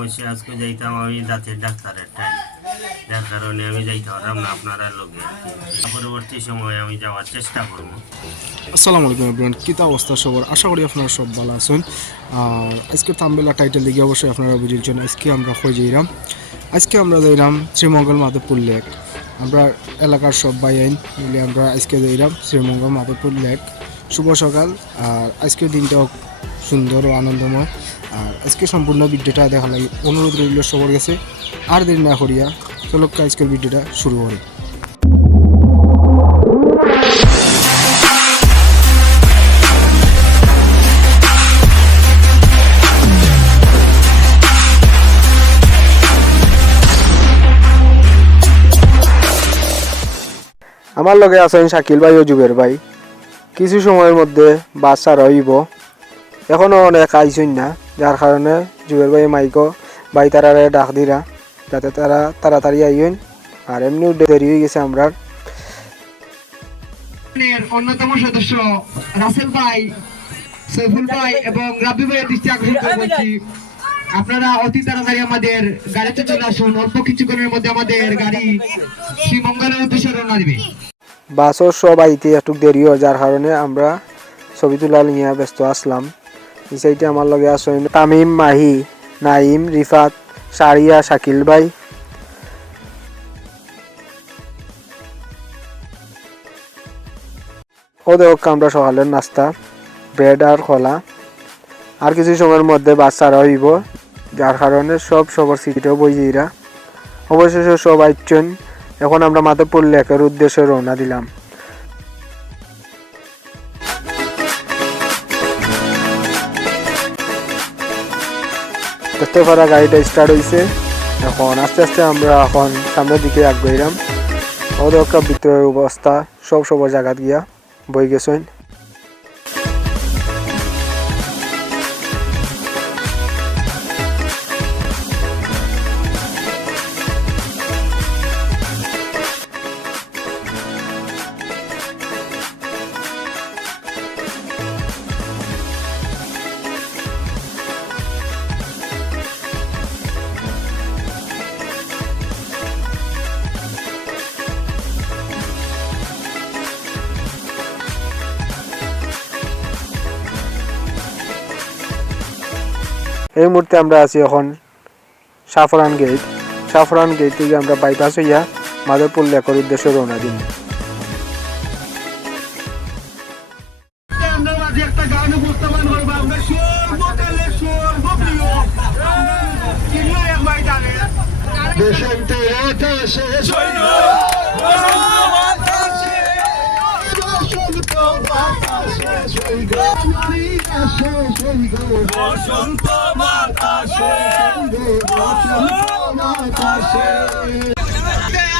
বসে আজকে যাইতাম আমি দাঁতের ডাক্তারের টাইম যার কারণে আমি যাইতে পারলাম না আপনারা লোকে। পরবর্তী সময়ে আমি যাওয়ার চেষ্টা করব। আসসালামু আলাইকুম এভরিওয়ান কিতা অবস্থা সবার? আশা করি আপনারা সব ভালো আছেন। আর আজকে থামবেলা টাইটেল দিকে অবশ্যই আপনারা বুঝেছেন আজকে আমরা হয়ে যাইলাম আজকে আমরা যাইলাম শ্রীমঙ্গল মাধবপুর লেক। আমরা এলাকার সব আইন মিলে আমরা আজকে যাইলাম শ্রীমঙ্গল মাধবপুর লেক। শুভ সকাল, আর আজকের দিনটাও সুন্দর ও আনন্দময়। আর আজকে সম্পূর্ণ ভিডিওটা দেখা লাগে অনুরোধ রইল সবার কাছে। আর দেরি না করিয়া চলো আজকের ভিডিওটা শুরু করি। আমার লগে আছেন শাকিল ভাই ও জুবের ভাই। কিছু সময়ের মধ্যে বাচ্চা রইব। এখনও অনেক আইসইন না। যার কারণে জুবের ভাই মাইকো ভাই তারা ডাক দিরা যাতে তারা তাড়াতাড়ি আইন আর এমনিও দেরি হয়ে গেছে আমরা এর অন্যতম সদস্য রাসেল ভাই সৈফুল ভাই এবং ভাইয়ের দৃষ্টি আকর্ষণ করে আপনারা অতি তাড়াতাড়ি আমাদের গাড়িতে চলে আসুন। অল্প কিছুক্ষণের মধ্যে আমাদের গাড়ি শ্রীমঙ্গলের উদ্দেশ্যে রওনা দিবে। বাসও সব আইতে একটু দেরি হয় যার কারণে আমরা ছবি তোলা নিয়ে ব্যস্ত আসলাম। সাইডে আমার লগে আছেন তামিম, মাহি, নাইম, রিফাত, সারিয়া, শাকিল ভাই। ও দেখো আমরা সকালের নাস্তা ব্রেড আর কলা আর কিছু সময়ের মধ্যে বাচ্চারা হইব, যার কারণে সব সবার সিটেও বইজিরা অবশেষে সব আইছেন এখন আমরা মাধবপুর লেকের উদ্দেশ্যে রওনা দিলাম। দেখতে পারা গাড়িটা স্টার্ট হয়েছে এখন আস্তে আস্তে আমরা এখন সামনের দিকে ওদের ভিতরের অবস্থা, সব সব জায়গা গিয়া বই গেছেন। এই মুহূর্তে আমরা আছি এখন সাফরান গেট সাফরান গেট থেকে আমরা বাইপাস হইয়া মাধবপুর লেকর উদ্দেশ্যে রওনা দিন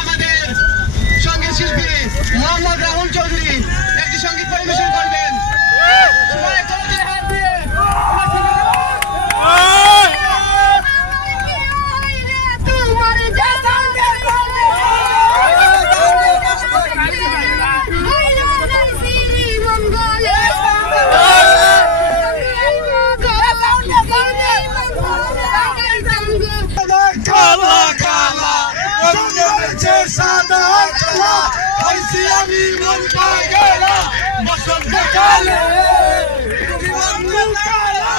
আমাদের সংগীত শিল্পী মোহাম্মদ রাহুল চৌধুরী একটি সংগীত পরিবেশন করবেন সবাই করতালি হাত দিয়ে তোমার জাসান কালা কালা রঙেছে সাদা কালা হইছি আমি মন পাগলা বসন্ত কালে তুমি বন্ধু কালা পাখি আমি জানো এবারে গঞ্জা গাইয়া আইবে দেখতে পারে দেখে তোমার আগুন জ্বলে ওটা তোমার দেখতে পারে দেখে তোমার জ্বলে আইবে না রে বন্ধু আর আইবে না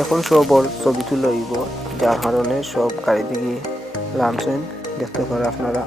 এখন সবর ছবি তুলে যার কারণে সব গাড়ি দিকে নামছেন। দেখতে পারে আপনারা।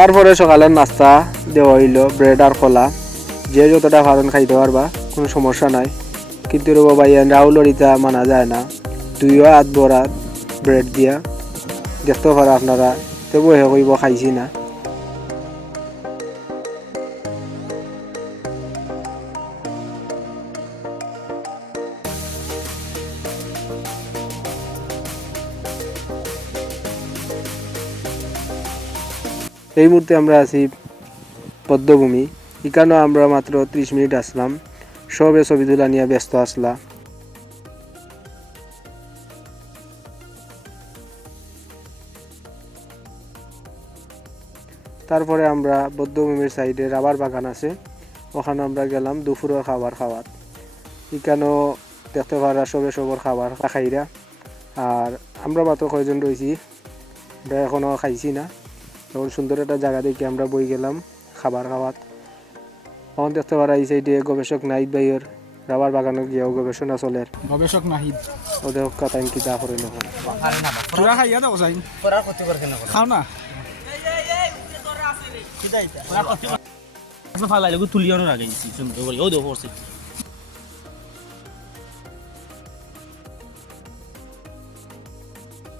তারপরে সকালের নাস্তা দেওয়া হইল ব্রেড আর কলা। যে যতটা ভারণ খাইতে পারবা, কোনো সমস্যা নাই। কিন্তু রবো ভাই রাহুল লড়িতা মানা যায় না। দুইও হাত বড়া ব্রেড দিয়া। দেখতে পারা আপনারা তবু হে কইব খাইছি না। এই মুহূর্তে আমরা আছি পদ্মভূমি। এখানেও আমরা মাত্র ত্রিশ মিনিট আসলাম। সবে ছবি তোলা নিয়ে ব্যস্ত আসলা। তারপরে আমরা বৌদ্ধভূমির সাইডে রাবার বাগান আছে। ওখানে আমরা গেলাম দুপুরের খাবার খাওয়ার। এখানেও দেখতে পারা সবে সবর খাবার খাইরা আর আমরা মাত্র কয়জন রয়েছি, আমরা এখনও খাইছি না। তখন সুন্দর একটা জায়গা দেখে আমরা বই গেলাম খাবার খাওয়াত তখন দেখতে পারা এই সাইডে গবেষক নাইদ ভাইয়ের রাবার বাগানে গিয়েও গবেষণা চলে। গবেষক নাহিদ। ওদের কথা কি যা করে নখন তোরা খাইয়া দাও যাই। খাও না। ফালাই লাগু আগে সুন্দর করে ও দেখো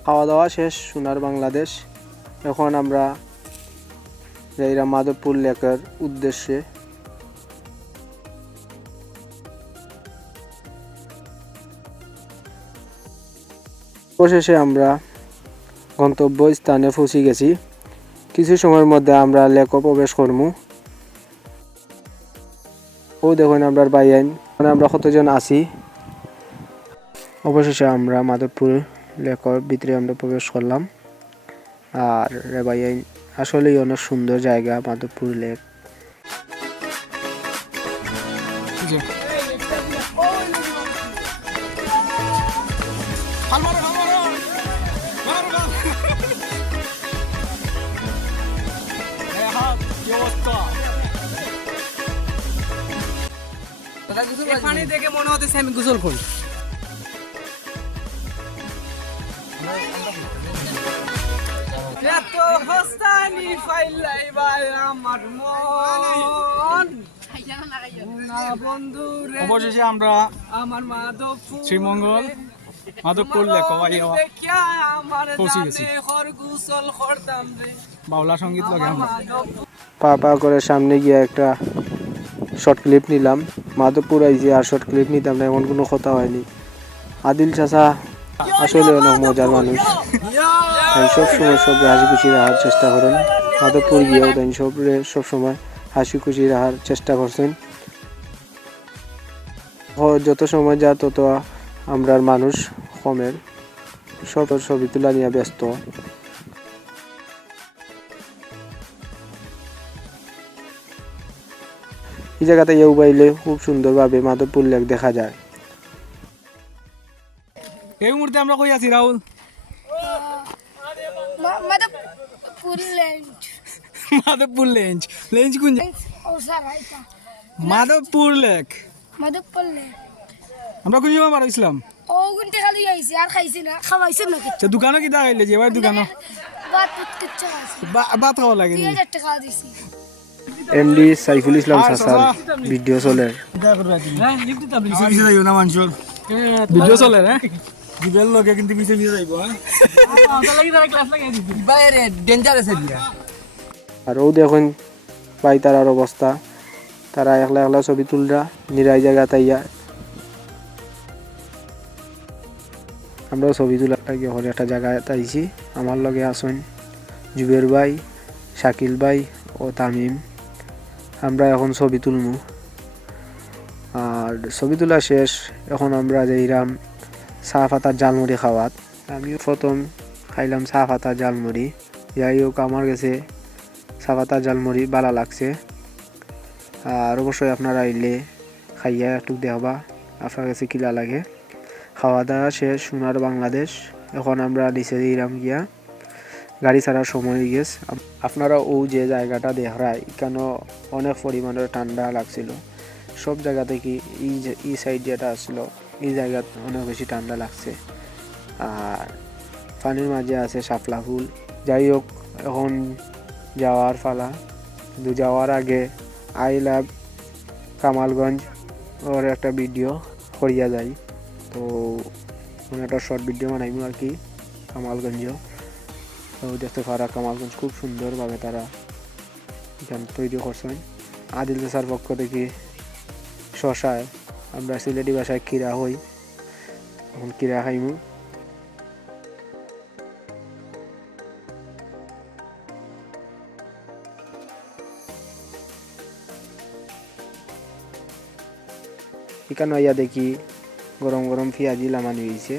খাওয়া দাওয়া শেষ সোনার বাংলাদেশ। এখন আমরা যাইরা মাধবপুর লেকের উদ্দেশ্যে। অবশেষে আমরা গন্তব্য স্থানে পৌঁছে গেছি। কিছু সময়ের মধ্যে আমরা লেকও প্রবেশ করব ও দেখুন আমরা বাইয়াইন মানে আমরা কতজন আছি? অবশেষে আমরা মাধবপুর লেকর ভিতরে আমরা প্রবেশ করলাম। আর রেবাইয়াইন আসলেই অনেক সুন্দর জায়গা মাধবপুর লেক? পানি দেখে মনে হতেছে আমি গোসল করি। এত হস্তানি ফাইলাই ভাই আমার মন। বন্ধু অবশেষে আমরা আমার মাধব শ্রীমঙ্গল হওয়াইয়া দেখিয়া আমার পৌঁছে গেছি। বাউলা সংগীত লাগে আমরা পা পা করে সামনে গিয়ে একটা শর্ট ক্লিপ নিলাম। মাধবপুর আইছি আর শর্ট ক্লিপ নিতাম না এমন কোনো কথা হয়নি। আদিল চাচা আসলে অনেক মজার মানুষ। তাই সবসময় সব হাসি খুশি রাখার চেষ্টা করেন। মাধবপুর গিয়েও তাই সব সবসময় হাসি খুশি রাখার চেষ্টা করছেন। যত সময় যা তত আমরার মানুষ কমের। সব ছবি তোলা নিয়ে ব্যস্ত। এই জায়গাতে ইউ বাইলে খুব সুন্দরভাবে মাধবপুর লেক দেখা যায়। এই মুহূর্তে আমরা কই আছি, রাহুল? মাধবপুর লেঞ্চ। লেঞ্চ কোন মাধবপুর লেক। মাধবপুর লেক। আমরা কোন সময় বার হইছিলাম ও গুনতে খালি আইছি আর খাইছি না। খাওয়াইছি না তো দোকানে কি দা খাইলে যে? এবার দোকানে বাত কিচ্ছু বাত খাওয়া লাগে না 3000 টাকা দিছি। এমডি সাইফুল ইসলাম সাসার ভিডিও চলে। ভিডিও চলে হ্যাঁ জিবেল লগে কিন্তু পিছে পিছে যাইব বাইরে ডেঞ্জারাস এরিয়া আর ও দেখুন, ভাই তারার অবস্থা। তারা একলা একলা ছবি তুলরা, নিরাই জায়গা তাইয়া। আমরাও ছবি তোলা লাগে হলে একটা জায়গায় তাইছি। আমার লগে আসুন জুবের ভাই, শাকিল ভাই ও তামিম। আমরা এখন ছবি তুলমু। আর ছবি তোলা শেষ, এখন আমরা যাইরাম পাতার জালমুড়ি খাওয়াত। আমিও প্রথম খাইলাম চা পাতার জালমুড়ি। যাই হোক আমার কাছে চা পাতার জালমুড়ি ভালো লাগছে। আর অবশ্যই আপনারা আইলে খাইয়া একটু দেখবা, আপনার কাছে কিলা লাগে। খাওয়া দাওয়া শেষ, সোনার বাংলাদেশ। এখন আমরা নিচে দিলাম গিয়া গাড়ি ছাড়ার সময় গেছে। আপনারা ও যে জায়গাটা দেখায়, কেন অনেক পরিমাণের ঠান্ডা লাগছিল। সব জায়গা থেকে এই সাইড যেটা আসলো এই জায়গা অনেক বেশি ঠান্ডা লাগছে। আর পানির মাঝে আছে শাপলা ফুল। যাই হোক, এখন যাওয়ার ফালা কিন্তু যাওয়ার আগে আই লাভ কামালগঞ্জ ওর একটা ভিডিও করিয়া যাই। তো মানে একটা শর্ট ভিডিও বানাইব আর কি কামালগঞ্জ তো দেখতে পারা কামালগঞ্জ খুব সুন্দরভাবে তারা এখান তৈরি করছেন। আদিল দেশার পক্ষ থেকে শশায় আমরা সিলেটি ভাষায় কিরা হই এখন কিরা খাইমু। এখানে আইয়া দেখি গরম গরম পেঁয়াজি লামানি হয়েছে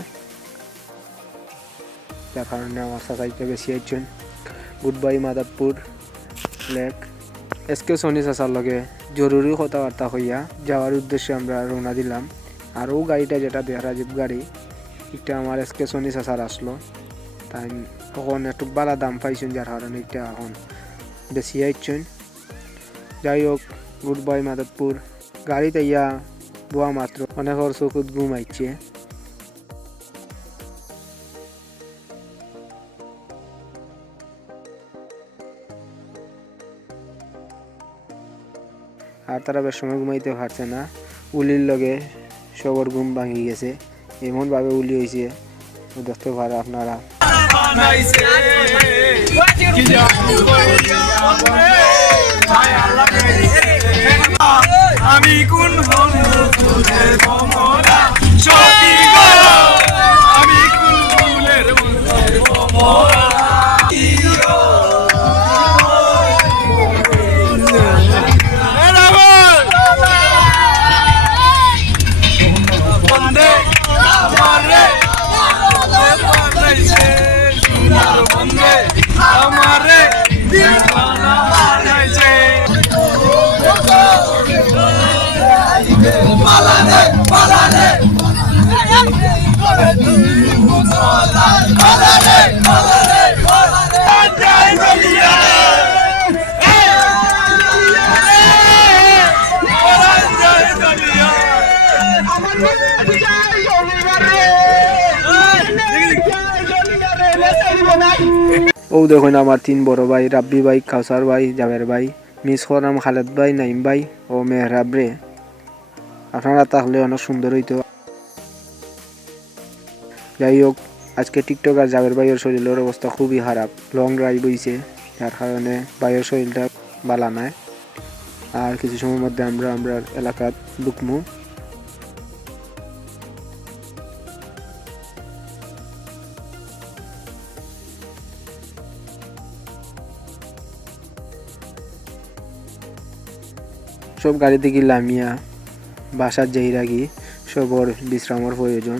যার কারণে আমার সাথে বেশি আইছেন goodbye, Madarpur lake. SK Sony চাচার লগে জরুরি কথাবার্তা হইয়া যাওয়ার উদ্দেশ্যে আমরা রওনা দিলাম। আর ও গাড়িটা যেটা দেয় রাজীব গাড়ি এটা আমার এসকে সনি চাচার আসলো তাই তখন একটু বালা দাম পাইছেন যার কারণে এটা এখন বেশি আইছেন। যাই হোক গুড বাই মাদারপুর গাড়িতে ইয়া বোয়া মাত্র অনেকর চকুত ঘুমাইছে আর তারা বেশ সময় ঘুমাইতে পারছে না। উলির লগে সবর ঘুম ভাঙি গেছে। এমনভাবে উলি হয়েছে দেখতে পারে আপনারা। আমি কোন ও দেখুন আমার তিন বড় ভাই, রাব্বি ভাই, কাউসার ভাই, জাবের ভাই, মিস করাম খালেদ ভাই, নাইম ভাই ও মেহরাব রে। আপনারা তাহলে অনেক সুন্দর হইতো। যাই হোক, আজকে টিকটক আর জাবের ভাইয়ের শরীরের অবস্থা খুবই খারাপ। লং ড্রাইভ হইছে, যার কারণে ভাইয়ের শরীরটা বালা নাই। আর কিছু সময়ের মধ্যে আমরা আমরা এলাকাত ঢুকমু। সব গাড়ি থেকে লামিয়া, বাসার যাই রাখি সবর, বিশ্রামের প্রয়োজন।